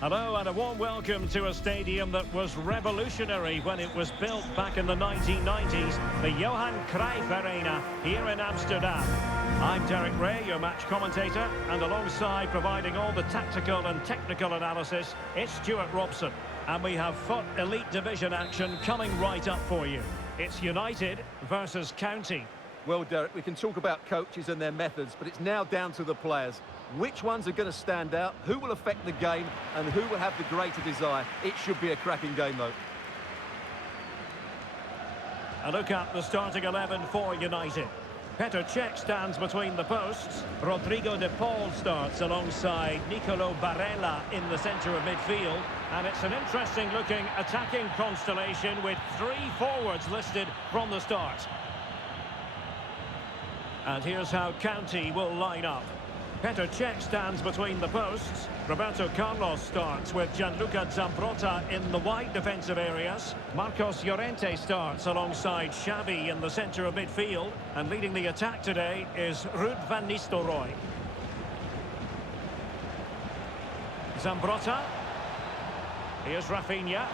Hello and a warm welcome to a stadium that was revolutionary when it was built back in the 1990s, the Johan Cruyff Arena here in Amsterdam. I'm Derek Ray, your match commentator, and alongside providing all the tactical and technical analysis, it's Stuart Robson. And we have FUT Elite Division action coming right up for you. It's United versus County. Well, Derek, we can talk about coaches and their methods, but it's now down to the players. Which ones are going to stand out, who will affect the game, and who will have the greater desire? It should be a cracking game, though. A look at the starting 11 for United. Petr Cech stands between the posts. Rodrigo de Paul starts alongside Nicolo Barella in the centre of midfield. And it's an interesting-looking attacking constellation with three forwards listed from the start. And here's how County will line up. Petr Cech stands between the posts. Roberto Carlos starts with Gianluca Zambrotta in the wide defensive areas. Marcos Llorente starts alongside Xavi in the centre of midfield. And leading the attack today is Ruud van Nistelrooy. Zambrotta. Here's Rafinha.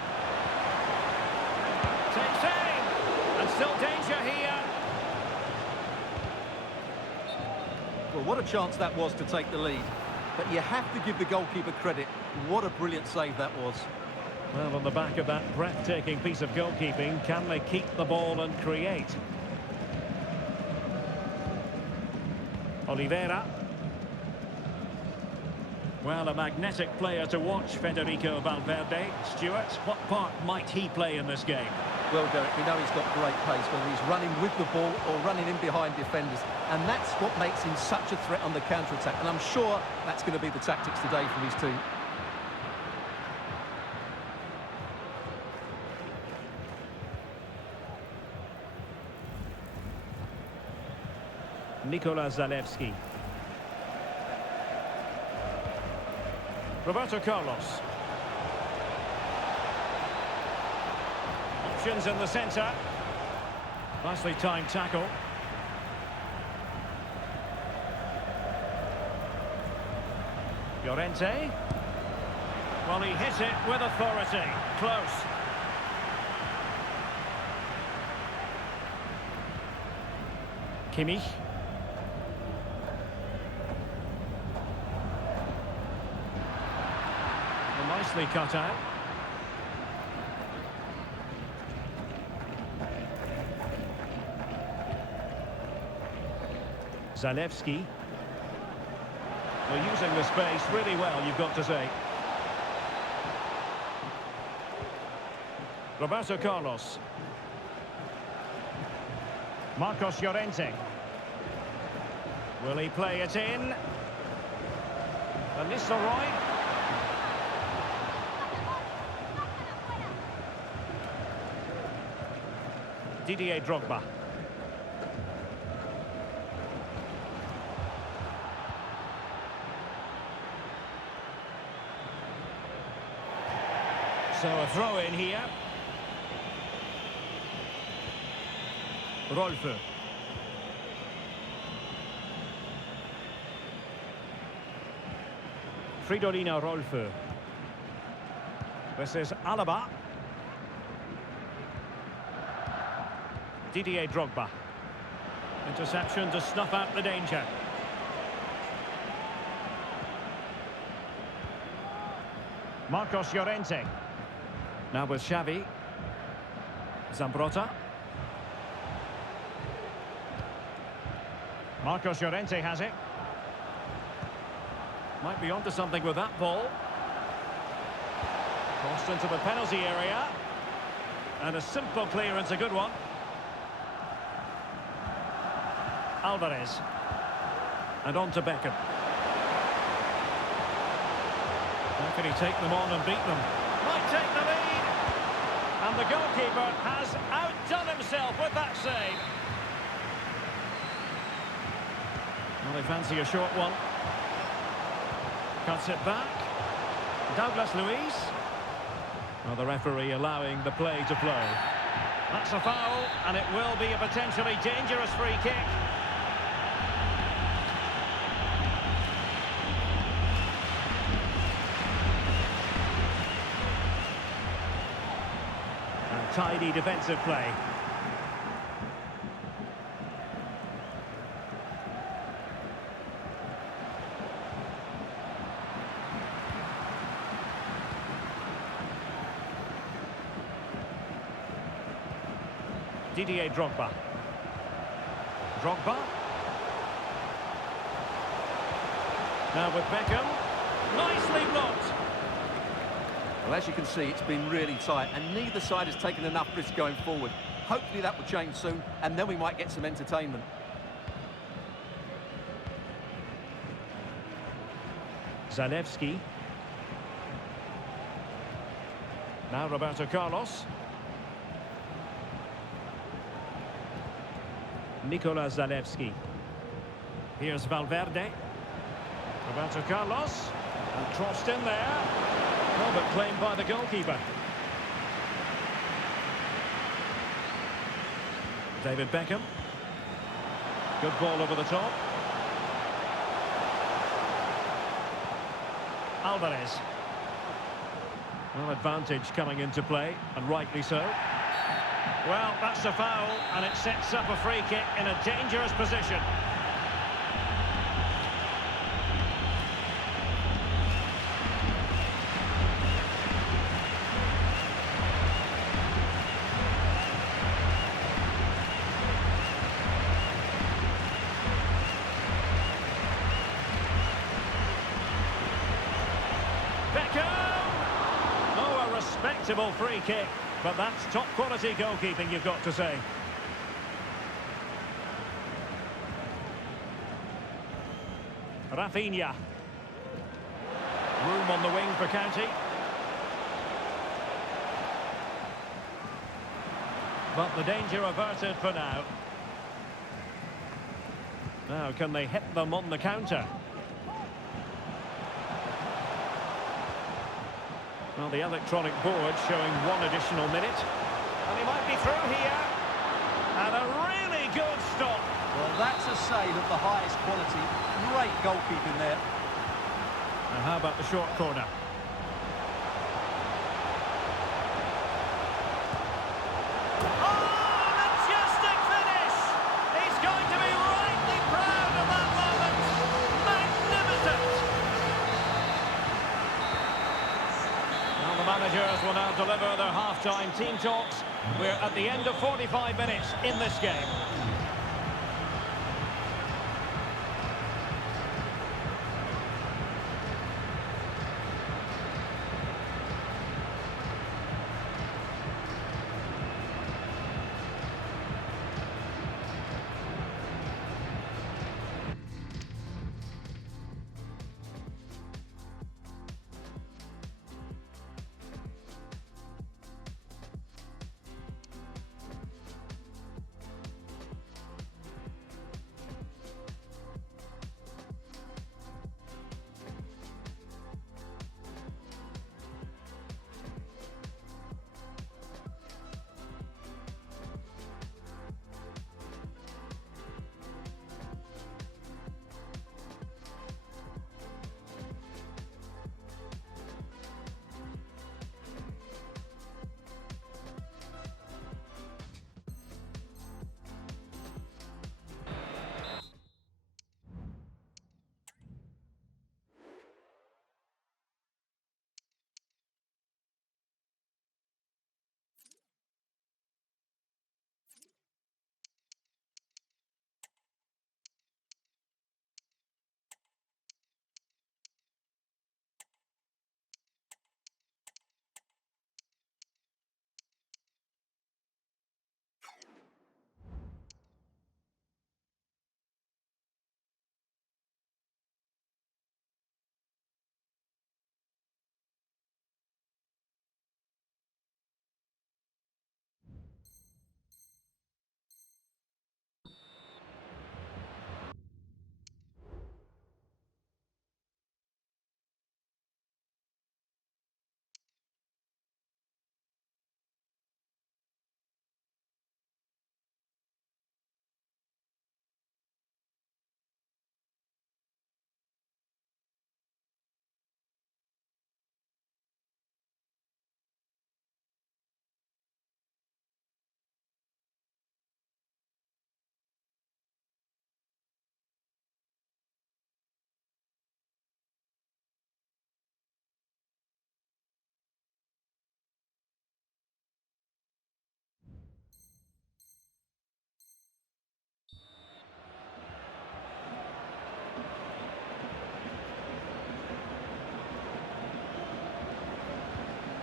Takes aim! And still danger here. Well, what a chance that was to take the lead. But you have to give the goalkeeper credit. What a brilliant save that was. Well, on the back of that breathtaking piece of goalkeeping, can they keep the ball and create? Oliveira. Well, a magnetic player to watch, Federico Valverde. Stuart, what part might he play in this game? Well, Derek, we know he's got great pace, whether he's running with the ball or running in behind defenders. And that's what makes him such a threat on the counter-attack. And I'm sure that's going to be the tactics today from his team. Nikola Zalewski. Roberto Carlos. Options in the centre. Nicely timed tackle. Llorente. Well, he hit it with authority. Close. Kimmich. Well, nicely cut out. Zalewski. Well, using the space really well, you've got to say. Roberto Carlos. Marcos Llorente. Will he play it in? Van Nistelrooy. Didier Drogba. So a throw in here. Rolfö. Fridolina Rolfö. This is Alaba. Didier Drogba. Interception to snuff out the danger. Marcos Llorente. Now with Xavi. Zambrotta. Marcos Llorente has it. Might be onto something with that ball. Crossed into the penalty area. And a simple clearance, a good one. Alvarez. And on to Beckham. How can he take them on and beat them? Might take the lead. And the goalkeeper has outdone himself with that save. Well, they fancy a short one. Cuts it back. Douglas Luiz. Well, the referee allowing the play to flow. That's a foul, and it will be a potentially dangerous free kick. Tidy defensive play. Didier Drogba. Drogba. Now with Beckham. Nicely blocked. Well, as you can see, it's been really tight, and neither side has taken enough risk going forward. Hopefully that will change soon, and then we might get some entertainment. Zalewski. Now Roberto Carlos. Nikola Zalewski. Here's Valverde. Roberto Carlos. And crossed in there. Oh, but claimed by the goalkeeper. David Beckham. Good ball over the top. Alvarez. Well, advantage coming into play, and rightly so. Well, that's a foul, and it sets up a free kick in a dangerous position. Beckham! Oh, a respectable free kick. But that's top quality goalkeeping, you've got to say. Rafinha. Room on the wing for County. But the danger averted for now. Now, can they hit them on the counter? Well, the electronic board showing one additional minute. And he might be through here. And a really good stop. Well, that's a save of the highest quality. Great goalkeeping there. And how about the short corner? Oh, majestic finish! He's going to be rightly proud of that moment. Magnificent! Well, the managers will now deliver their half-time team talks. We're at the end of 45 minutes in this game.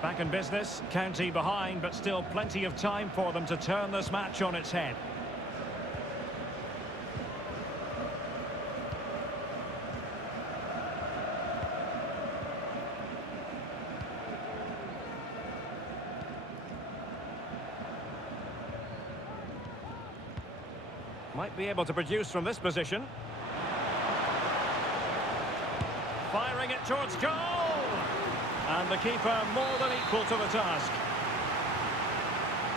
Back in business, County behind, but still plenty of time for them to turn this match on its head. Might be able to produce from this position. Firing it towards goal! And the keeper more than equal to the task.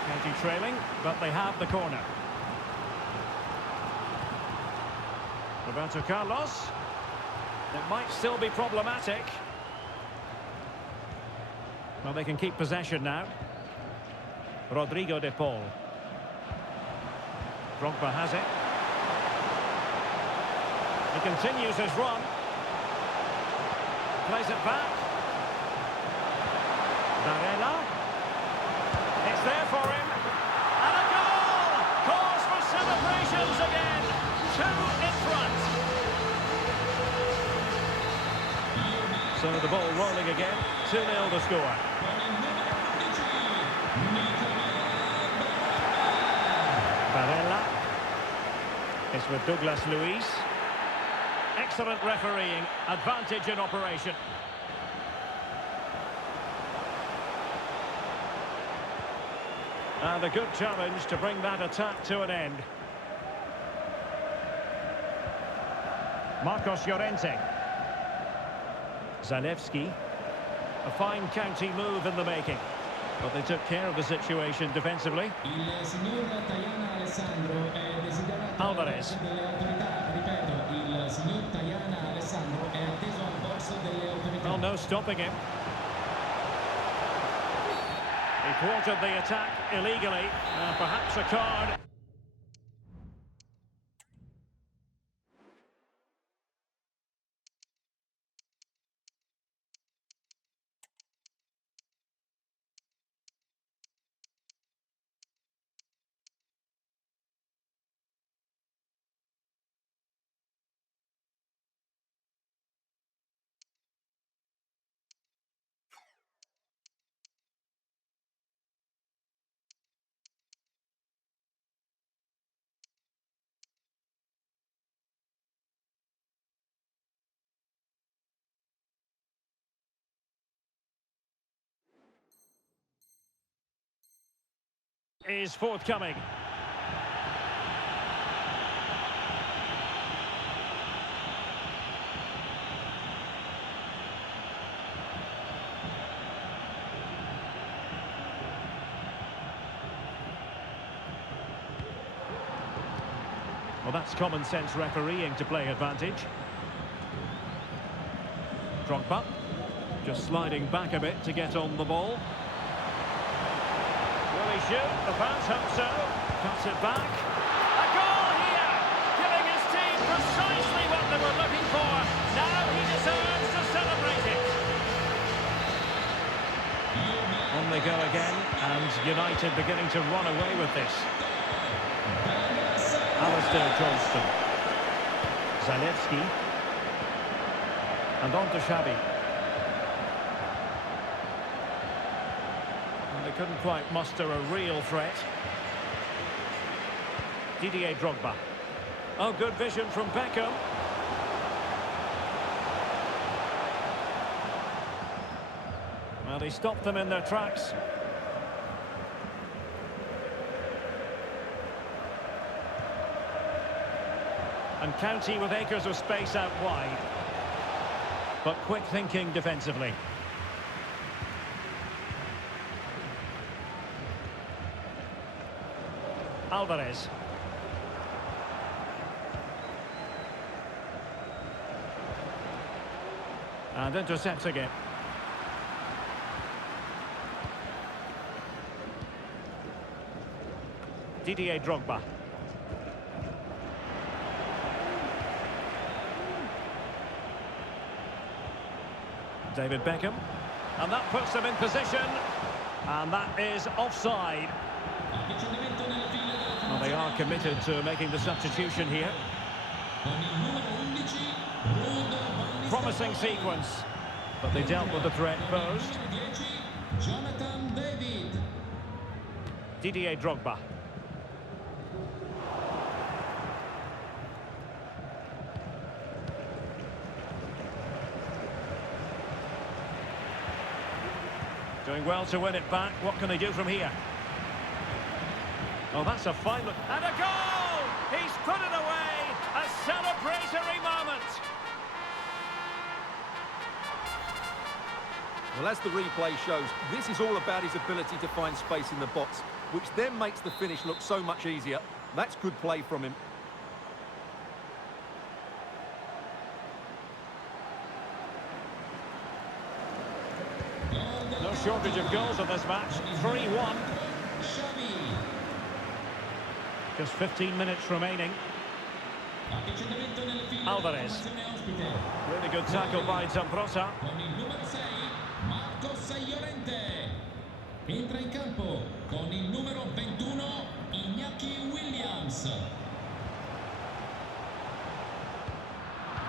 County trailing, but they have the corner. Roberto Carlos. It might still be problematic. Well, they can keep possession now. Rodrigo de Paul. Drogba has it. He continues his run. Plays it back. Varela. It's there for him. And a goal! Cause for celebrations again. 2 in front. So the ball rolling again. 2-0 to score. Varela. It's with Douglas Luiz. Excellent refereeing. Advantage in operation. And a good challenge to bring that attack to an end. Marcos Llorente. Zalewski. A fine County move in the making. But they took care of the situation defensively. Alvarez. Well, no stopping him. He thwarted the attack illegally. Perhaps a card. Is forthcoming. Well, that's common sense refereeing to play advantage. Drogba just sliding back a bit to get on the ball. Will he shoot? The fans hope so. Cuts it back. A goal here! Giving his team precisely what they were looking for. Now he deserves to celebrate it. On they go again, and United beginning to run away with this. Alistair Johnston. Zalewski. And on to Xavi. They couldn't quite muster a real threat. Didier Drogba. Oh, good vision from Beckham. Well, he stopped them in their tracks. And County with acres of space out wide. But quick thinking defensively. Alvarez. And intercepting it. Didier Drogba. David Beckham. And that puts them in position. And that is offside. Well, they are committed to making the substitution here. Promising sequence. But they dealt with the threat posed. Jonathan David. Didier Drogba. Doing well to win it back. What can they do from here? Oh, that's a fine look. And a goal! He's put it away! A celebratory moment! Well, as the replay shows, this is all about his ability to find space in the box, which then makes the finish look so much easier. That's good play from him. No shortage of goals in this match. 3-1. Just 15 minutes remaining. Alvarez. Really good tackle by Zambrotta. Entra in campo con il numero 21 Iñaki Williams.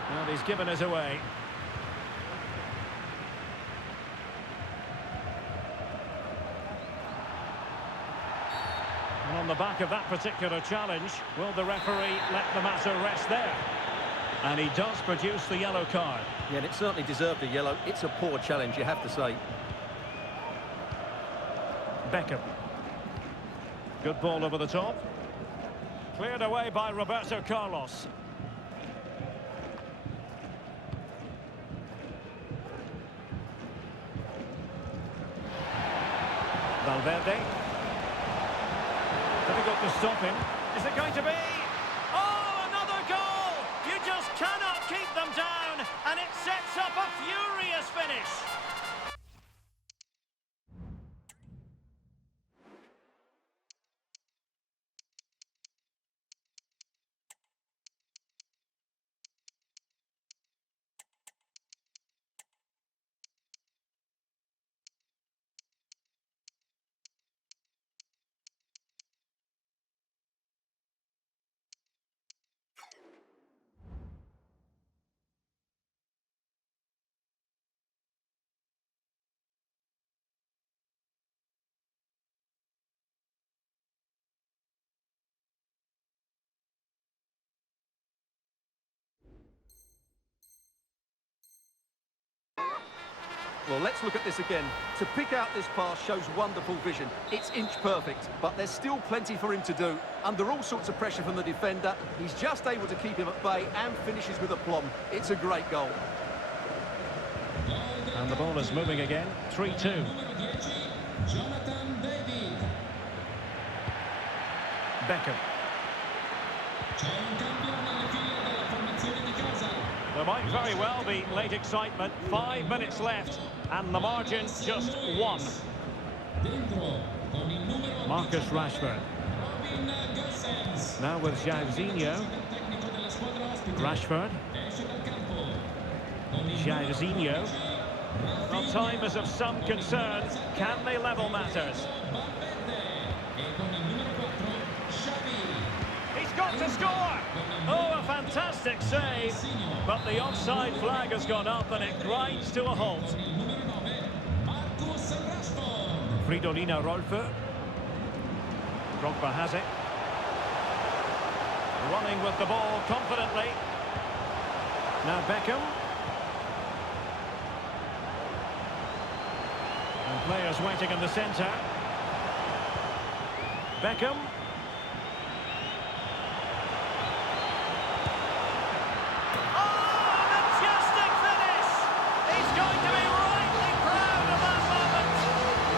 Well, he's given us away. And on the back of that particular challenge, will the referee let the matter rest there? And he does produce the yellow card. Yeah, and it certainly deserved a yellow. It's a poor challenge, you have to say. Beckham. Good ball over the top. Cleared away by Roberto Carlos. Valverde. Difficult to stop him. Is it going to be? Oh, another goal! You just cannot keep them down, and it sets up a furious finish. Well, let's look at this again. To pick out this pass shows wonderful vision. It's inch perfect, but there's still plenty for him to do. Under all sorts of pressure from the defender, he's just able to keep him at bay and finishes with aplomb. It's a great goal. And the ball is moving again. 3-2. Jonathan David. Beckham. C'è un cambio nelle file della formazione di casa. There might very well be late excitement. 5 minutes left, and the margin just 1. Dentro con il numero Marcus Rashford. Robin Gosens. Now with Jairzinho. Tecnico della squadra ospite. Rashford. Esce dal campo. Con il Jairzinho. Well, time is of some concern. Can they level matters? Valverde. E con il numero 4 Xavi. He's got to score! Oh, a fantastic save. But the offside flag has gone up and it grinds to a halt. Con il numero 9 Marcus Rashford. Fridolina Rolfö. Drogba has it. Running with the ball confidently. Now Beckham. And players waiting in the centre. Beckham. Oh, majestic finish! He's going to be rightly proud of that moment.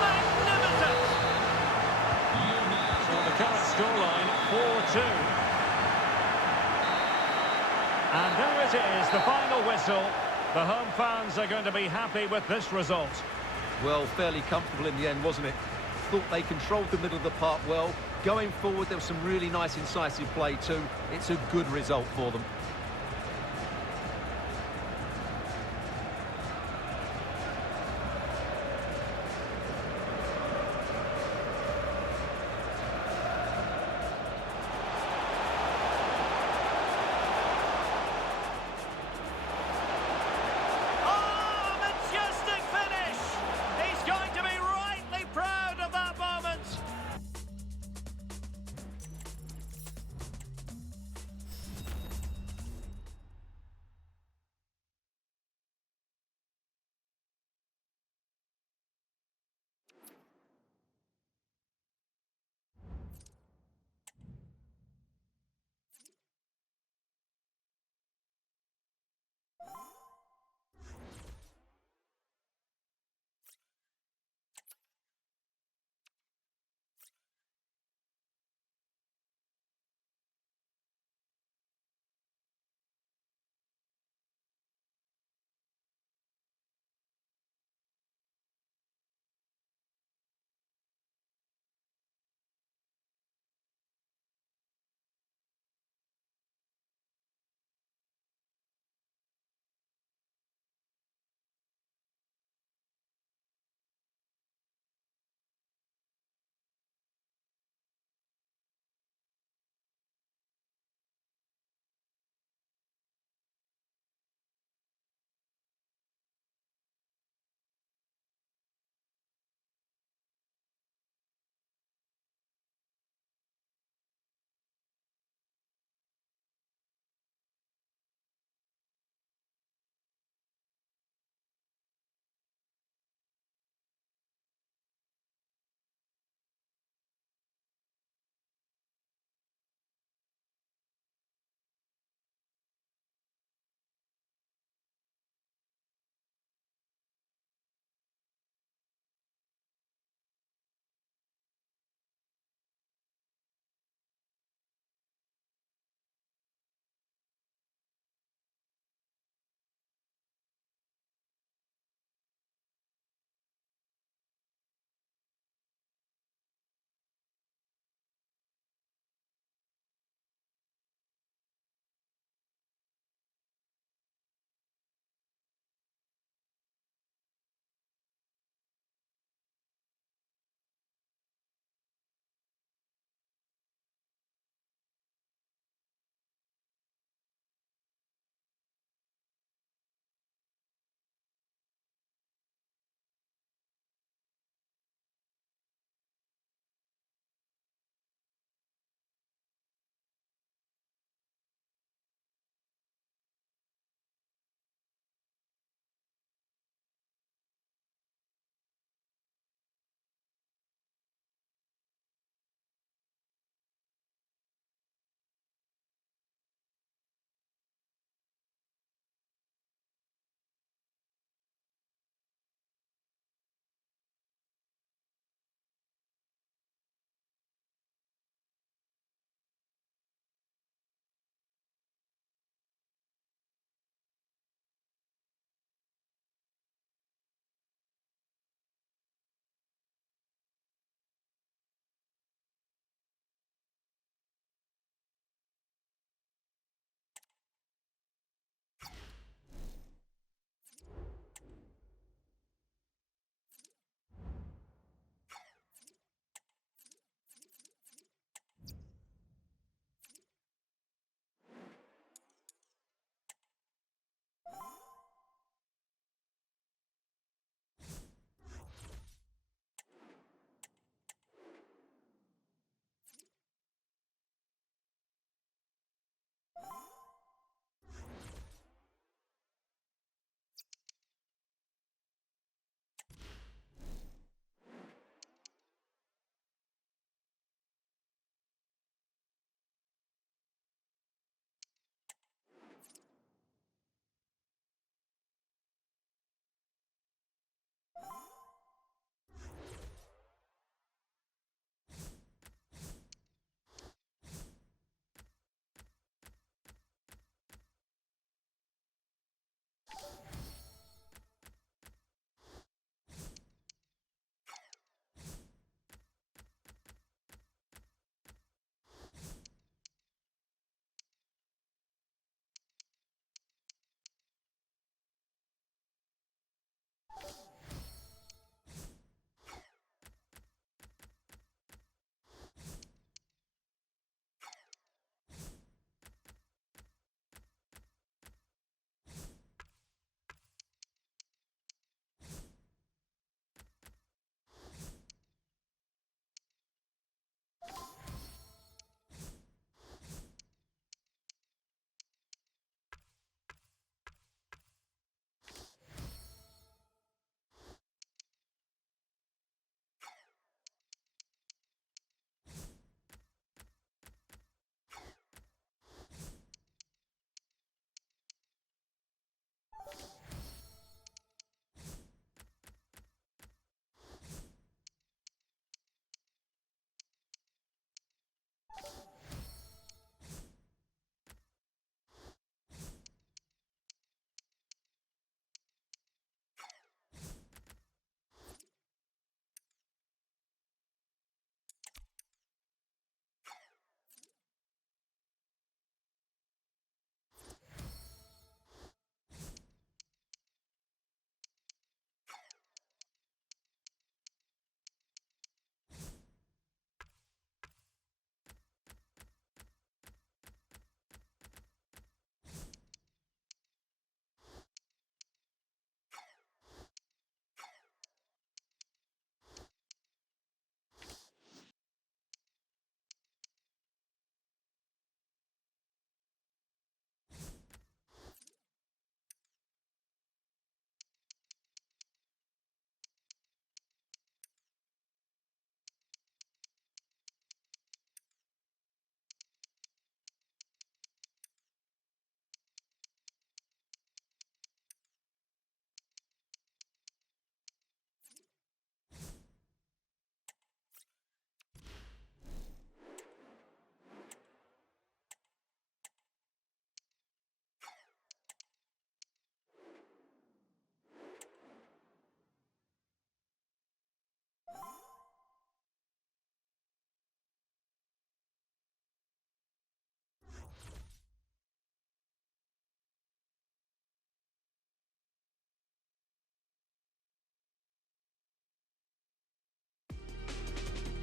Magnificent! So the current scoreline, 4-2. And there it is, the final whistle. The home fans are going to be happy with this result. Well, fairly comfortable in the end, wasn't it? Thought they controlled the middle of the park well. Going forward, there was some really nice incisive play too. It's a good result for them. Oh, majestic finish! He's going to be right.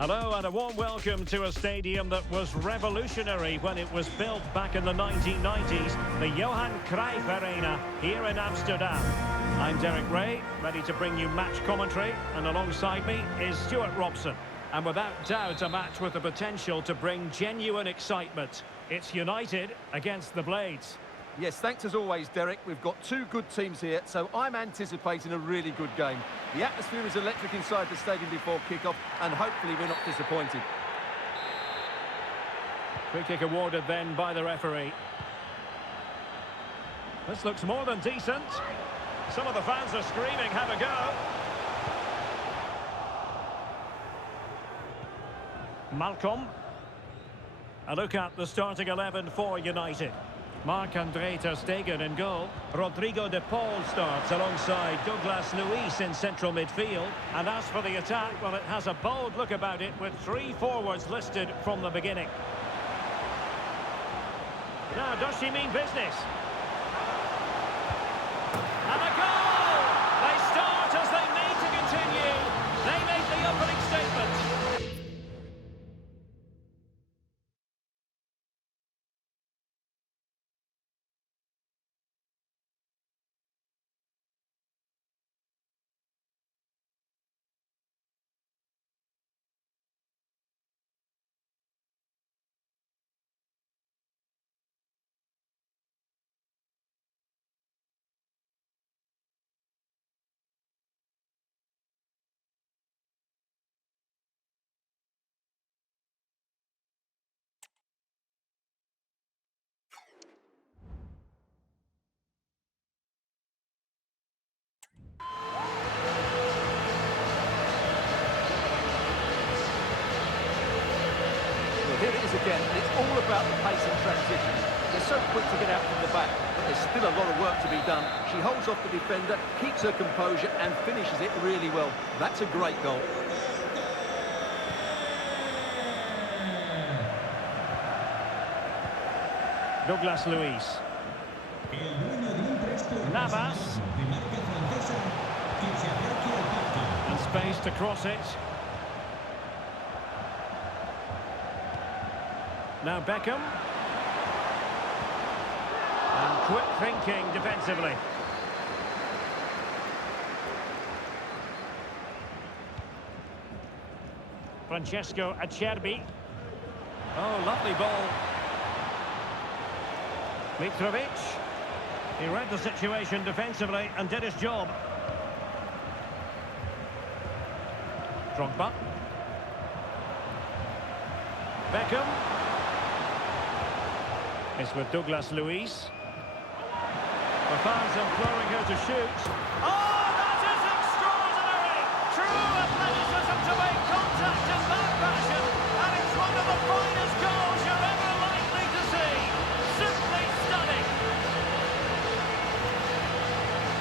Hello and a warm welcome to a stadium that was revolutionary when it was built back in the 1990s, the Johan Cruyff Arena here in Amsterdam. I'm Derek Ray, ready to bring you match commentary, and alongside me is Stuart Robson. And without doubt, a match with the potential to bring genuine excitement. It's United against the Blades. Yes, thanks as always, Derek. We've got two good teams here, so I'm anticipating a really good game. The atmosphere is electric inside the stadium before kick-off, and hopefully we're not disappointed. Free kick awarded then by the referee. This looks more than decent. Some of the fans are screaming, have a go. Malcolm. A look at the starting 11 for United. Marc-André ter Stegen in goal. Rodrigo de Paul starts alongside Douglas Luiz in central midfield. And as for the attack, well, it has a bold look about it with three forwards listed from the beginning. Now, does she mean business? And a goal! They start as they need to continue. They make the opening statement. Here it is again, and it's all about the pace and transition. They're so quick to get out from the back, but there's still a lot of work to be done. She holds off the defender, keeps her composure, and finishes it really well. That's a great goal. Douglas Luiz. Navas. And space to cross it. Now Beckham. And quick thinking defensively. Francesco Acerbi. Oh, lovely ball. Mitrovic. He read the situation defensively and did his job. Drogba. Beckham. It's with Douglas Luiz. The fans imploring her to shoot. Oh, that is extraordinary! True athleticism to make contact in that fashion, and it's one of the finest goals you're ever likely to see. Simply stunning.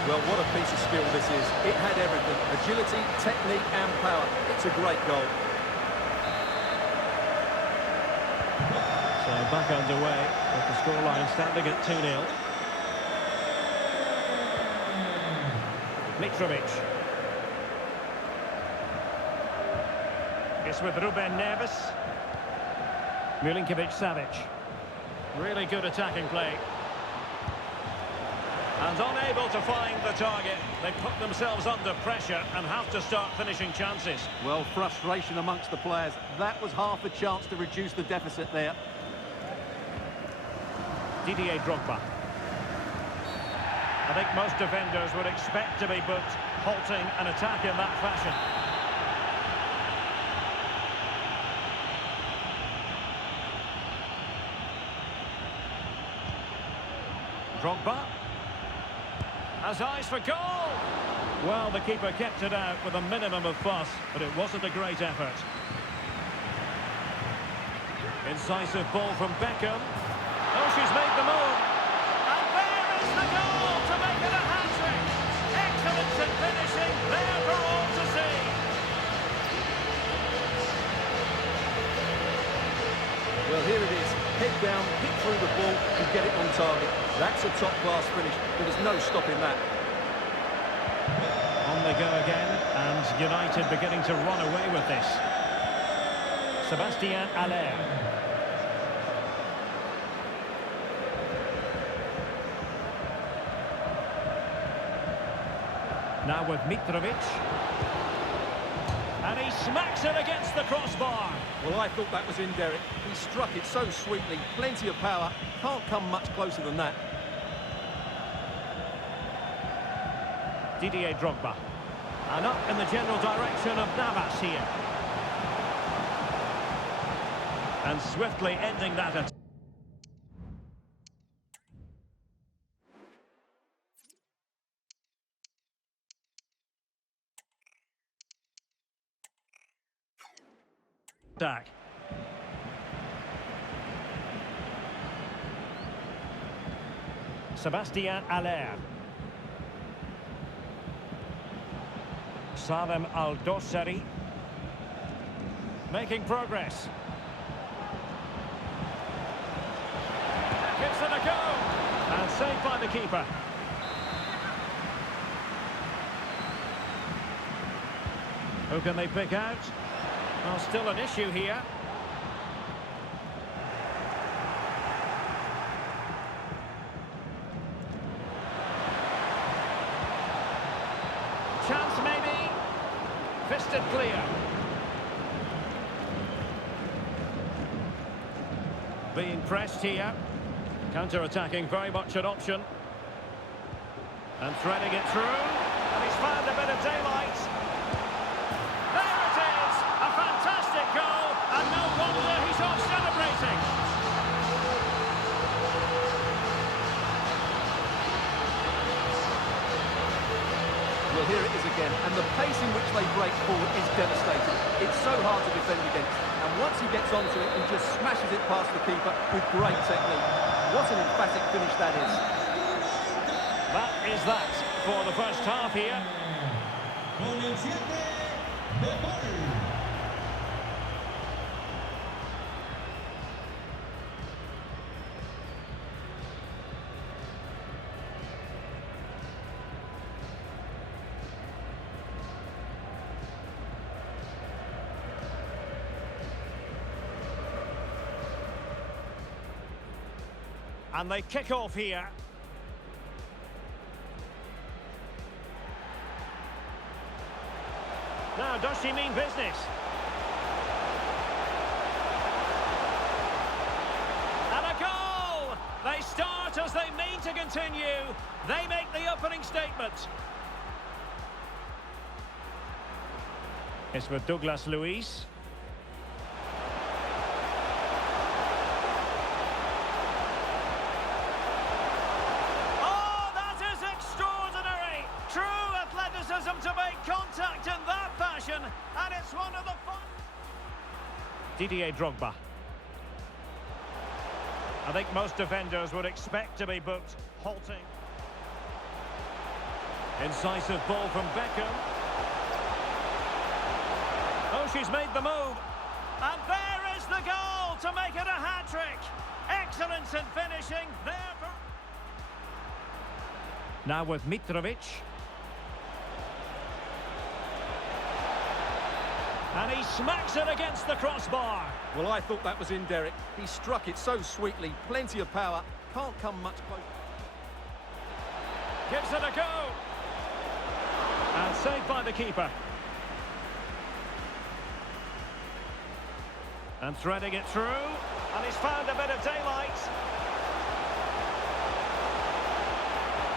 Well, what a piece of skill this is. It had everything: agility, technique, and power. It's a great goal. So back underway with the scoreline standing at 2-0. Mitrovic. It's with Ruben Neves. Milinkovic-Savic. Really good attacking play. And unable to find the target. They put themselves under pressure and have to start finishing chances. Well, frustration amongst the players. That was half a chance to reduce the deficit there. Didier Drogba. I think most defenders would expect to be booked, halting an attack in that fashion. Drogba has eyes for goal. Well, the keeper kept it out with a minimum of fuss, but it wasn't a great effort. Incisive ball from Beckham. Oh, she's made the move. And there is the goal to make it a hat-trick. Excellence in finishing, there for all to see. Well, here it is. Head down, kick through the ball and get it on target. That's a top-class finish. There was no stopping that. On they go again, and United beginning to run away with this. Sebastian Aller. Now with Mitrovic. And he smacks it against the crossbar. Well, I thought that was in, Derek. He struck it so sweetly, plenty of power. Can't come much closer than that. Didier Drogba. And up in the general direction of Navas here. And swiftly ending that attack. Sebastian Aller. Salem Al-Dossari. Making progress. Gives it a go. And saved by the keeper. Who can they pick out? Well, still an issue here. Chance maybe. Fisted clear. Being pressed here. Counter-attacking, very much an option. And threading it through. And he's found a bit of daylight. There it is! A fantastic goal. And no wonder he's off celebrating. Well, here it is again. And the pace in which they break forward is devastating. It's so hard to defend against. And once he gets onto it, he just smashes it past the keeper with great technique. What an emphatic finish that is. That is that for the first half here. Con el 7 de gol. And they kick off here. Now, does she mean business? And a goal! They start as they mean to continue. They make the opening statement. It's with Douglas Luiz. To make contact in that fashion, and it's one of the fun. Didier Drogba. I think most defenders would expect to be booked. Halting. Incisive ball from Beckham. Oh, she's made the move. And there is the goal to make it a hat-trick. Excellence in finishing there for... Now with Mitrovic. And he smacks it against the crossbar. Well, I thought that was in, Derek. He struck it so sweetly, plenty of power. Can't come much closer. Gives it a go. And saved by the keeper. And threading it through. And he's found a bit of daylight.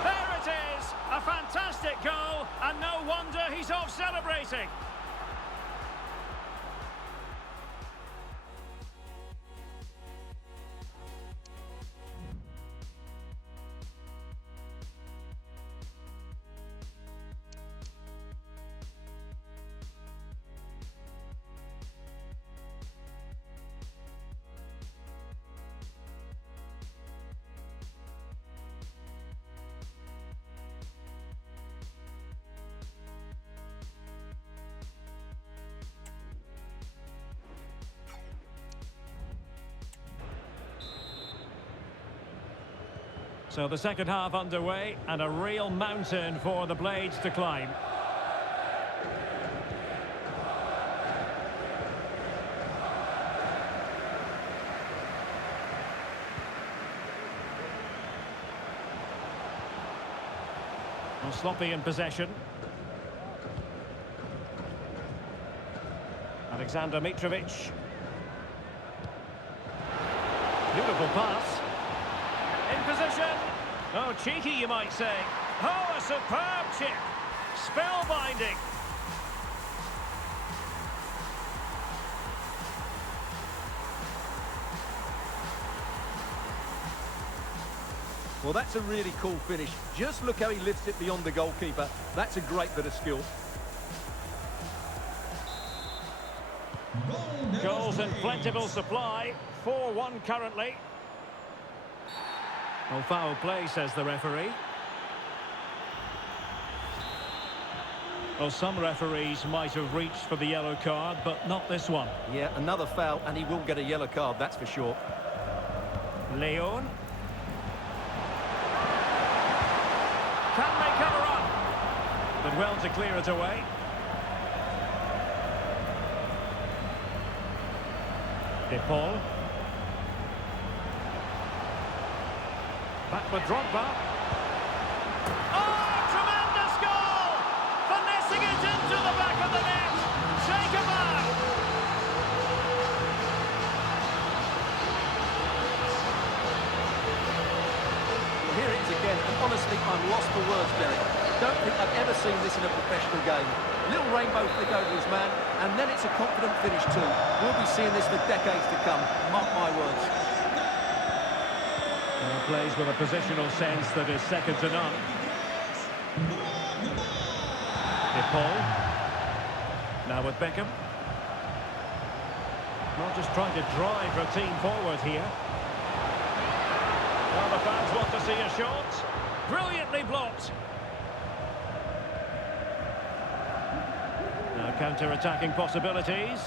There it is! A fantastic goal. And no wonder he's off celebrating. So the second half underway, and a real mountain for the Blades to climb. Well, sloppy in possession. Alexander Mitrovic. Beautiful pass. In position. Oh, cheeky, you might say. Oh, a superb chip. Spellbinding. Well, that's a really cool finish. Just look how he lifts it beyond the goalkeeper. That's a great bit of skill. Goals in plentiful supply. 4-1 currently. Oh, foul play, says the referee. Well, some referees might have reached for the yellow card, but not this one. Yeah, another foul, and he will get a yellow card, that's for sure. Leon. Can they cover up? But well to clear it away. De Paul. Back with Drogba. Oh, tremendous goal! Finessing it into the back of the net. Take a bow. Here it is again, and honestly, I'm lost for words, Derek. Don't think I've ever seen this in a professional game. Little rainbow flick over his man, and then it's a confident finish too. We'll be seeing this for decades to come, mark my words. Well, plays with a positional sense that is second to none. De Paul. Now with Beckham. Not just trying to drive her team forward here. Well, the fans want to see a shot. Brilliantly blocked. Now counter-attacking possibilities.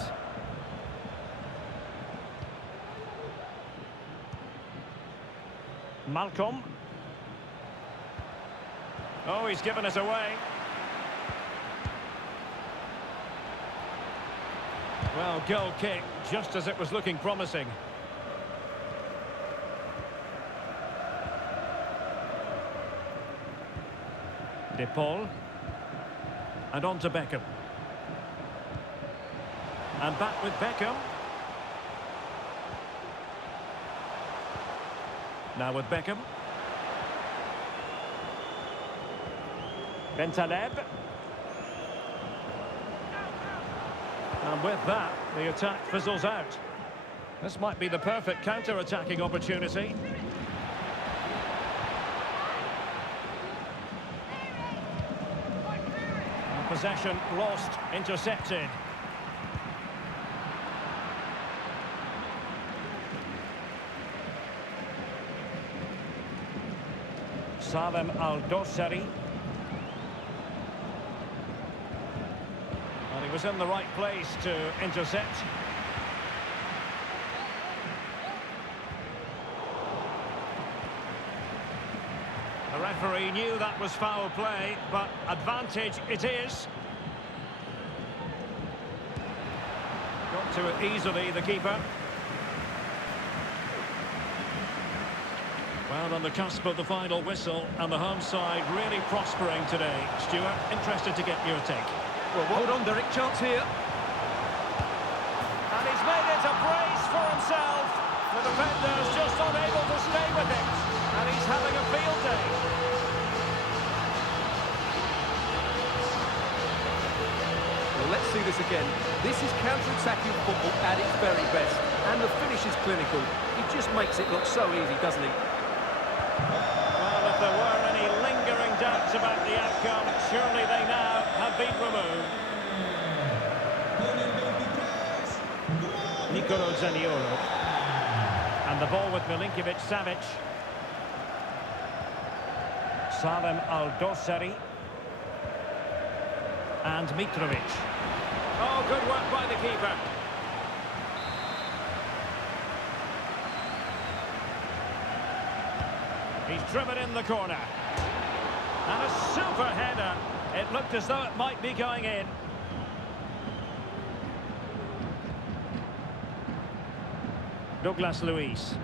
Malcolm. Oh, he's given it away. Well, goal kick, just as it was looking promising. De Paul. And on to Beckham. And back with Beckham. Now with Beckham. Bentaleb. And with that, the attack fizzles out. This might be the perfect counter-attacking opportunity. And possession lost, intercepted. Salem Al-Dossari. And he was in the right place to intercept. The referee knew that was foul play, but advantage it is. Got to it easily, the keeper. Well, on the cusp of the final whistle, and the home side really prospering today. Stuart, interested to get your take. Well, hold on, Derek, chance here. And he's made it a brace for himself. The defender's just unable to stay with it. And he's having a field day. Well, let's see this again. This is counter-attacking football at its very best. And the finish is clinical. He just makes it look so easy, doesn't he? Well, if there were any lingering doubts about the outcome, surely they now have been removed. Nicolo Zaniolo. And the ball with Milinkovic-Savic. Salem Al-Dossari. And Mitrovic. Oh, good work by the keeper. He's driven in the corner. And a super header. It looked as though it might be going in. Douglas Luiz.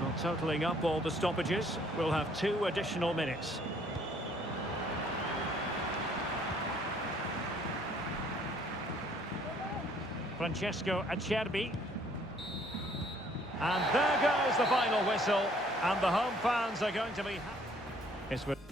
Well, Totalling up all the stoppages, we'll have 2 additional minutes. Francesco Acerbi. And there goes the final whistle. And the home fans are going to be happy.